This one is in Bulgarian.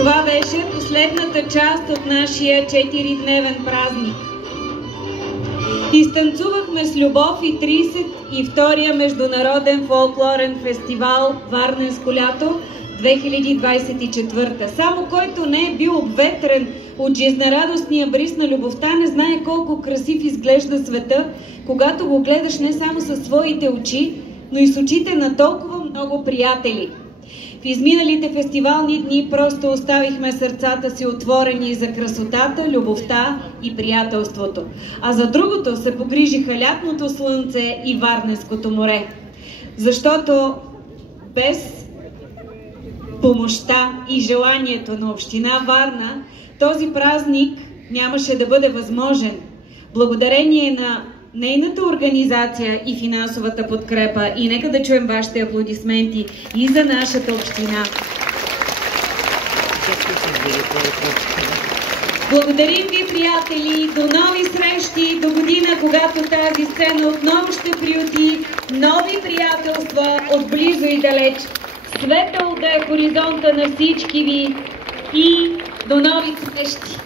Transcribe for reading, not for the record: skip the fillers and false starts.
Това беше последната част от нашия 4-дневен празник. Изтанцувахме с любов и 32-я международен фолклорен фестивал Варненско лято 2024. Само който не е бил обветрен от жизнерадостния бриз на любовта, не знае колко красив изглежда света, когато го гледаш не само със своите очи, но и с очите на толкова много приятели. В изминалите фестивални дни просто оставихме сърцата си отворени за красотата, любовта и приятелството. А за другото се погрижиха лятното слънце и Варненското море. Защото без помощта и желанието на община Варна, този празник нямаше да бъде възможен. Благодарение на нейната организация и финансовата подкрепа. И нека да чуем вашите аплодисменти и за нашата община. Благодарим ви, приятели! До нови срещи! До година, когато тази сцена отново ще приюти нови приятелства отблизо и далеч. Светъл да е хоризонта на всички ви и до нови срещи!